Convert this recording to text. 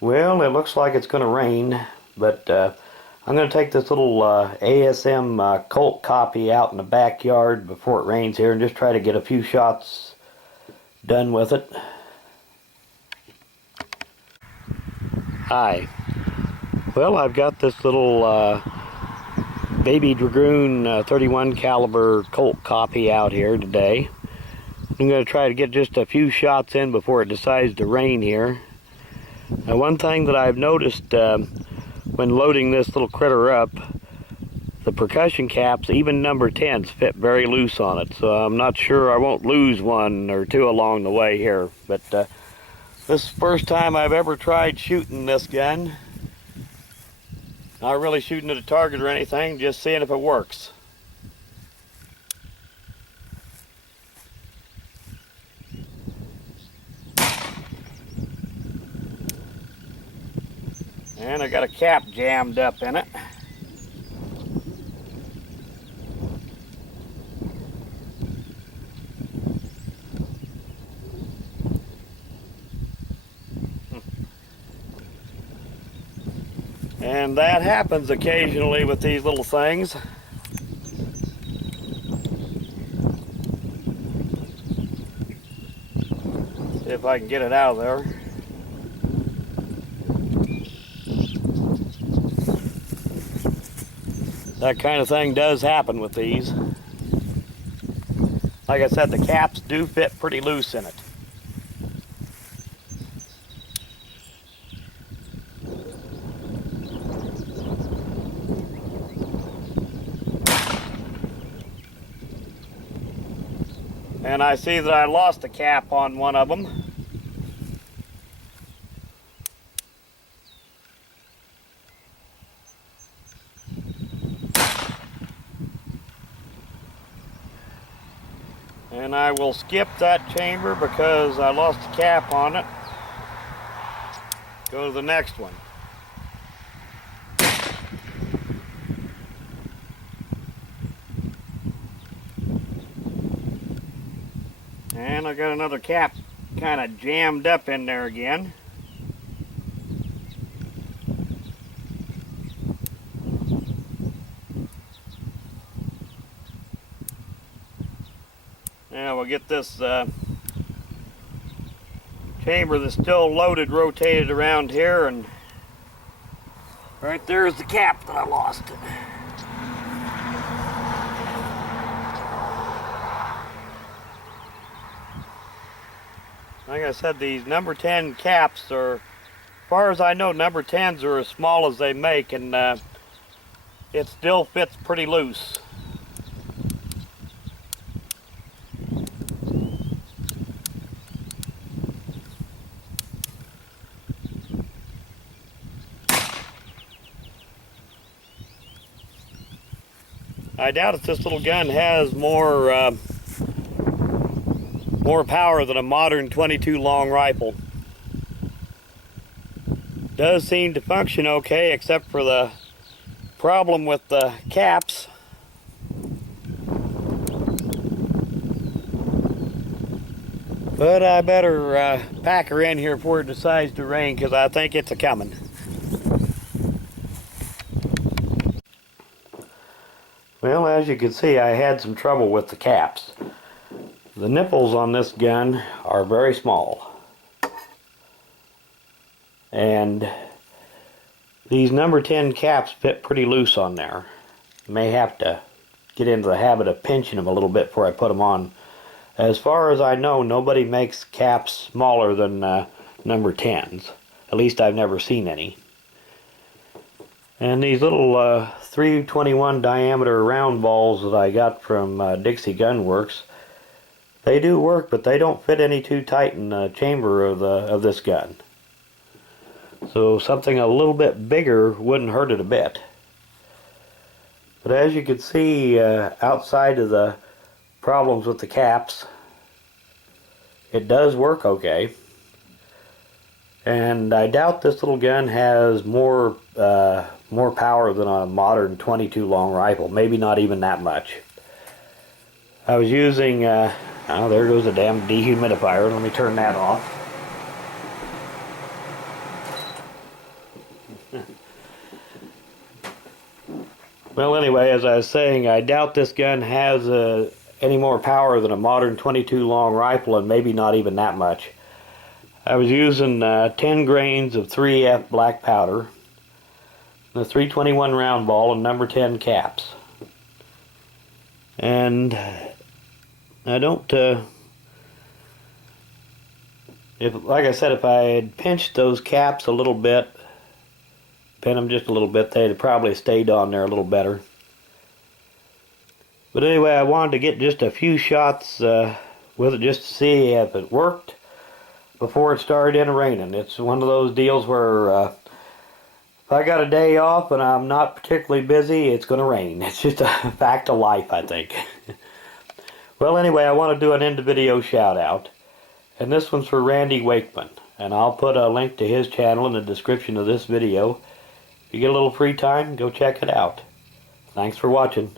Well, it looks like it's going to rain, but I'm going to take this little ASM Colt copy out in the backyard before it rains here and just try to get a few shots done with it. Hi. Well, I've got this little Baby Dragoon 31 caliber Colt copy out here today. I'm going to try to get just a few shots in before it decides to rain here. Now, one thing that I've noticed when loading this little critter up, the percussion caps, even number 10s, fit very loose on it. So I'm not sure, I won't lose one or two along the way here. But this is the first time I've ever tried shooting this gun. Not really shooting at a target or anything, just seeing if it works. And I got a cap jammed up in it. And that happens occasionally with these little things. See if I can get it out of there. That kind of thing does happen with these. Like I said, the caps do fit pretty loose in it. And I see that I lost a cap on one of them. And I will skip that chamber because I lost a cap on it. Go to the next one. And I got another cap kind of jammed up in there again. Now we'll get this chamber that's still loaded rotated around here, and right there's the cap that I lost. Like I said, these number 10 caps are, as far as I know, number 10s are as small as they make, and it still fits pretty loose. I doubt if this little gun has more power than a modern 22 long rifle. Does seem to function okay, except for the problem with the caps. But I better pack her in here before it decides to rain, because I think it's a-coming. Well, as you can see, I had some trouble with the caps. The nipples on this gun are very small. And these number 10 caps fit pretty loose on there. May have to get into the habit of pinching them a little bit before I put them on. As far as I know, nobody makes caps smaller than number 10s. At least I've never seen any. And these little 321 diameter round balls that I got from Dixie Gun Works, they do work, but they don't fit any too tight in the chamber of this gun. So something a little bit bigger wouldn't hurt it a bit. But as you can see, outside of the problems with the caps, it does work okay. And I doubt this little gun has more power than a modern 22 long rifle. Maybe not even that much. I was using, oh, there goes the damn dehumidifier. Let me turn that off. Well, anyway, as I was saying, I doubt this gun has any more power than a modern 22 long rifle, and maybe not even that much. I was using 10 grains of 3F black powder, the 321 round ball, and number 10 caps. And I don't, like I said, if I had pinched those caps a little bit, pin them just a little bit, they'd have probably stayed on there a little better. But anyway, I wanted to get just a few shots with it just to see if it worked before it started in raining. It's one of those deals where if I got a day off and I'm not particularly busy, it's going to rain. It's just a fact of life, I think. Well, anyway, I want to do an end of video shout out. And this one's for Randy Wakeman. And I'll put a link to his channel in the description of this video. If you get a little free time, go check it out. Thanks for watching.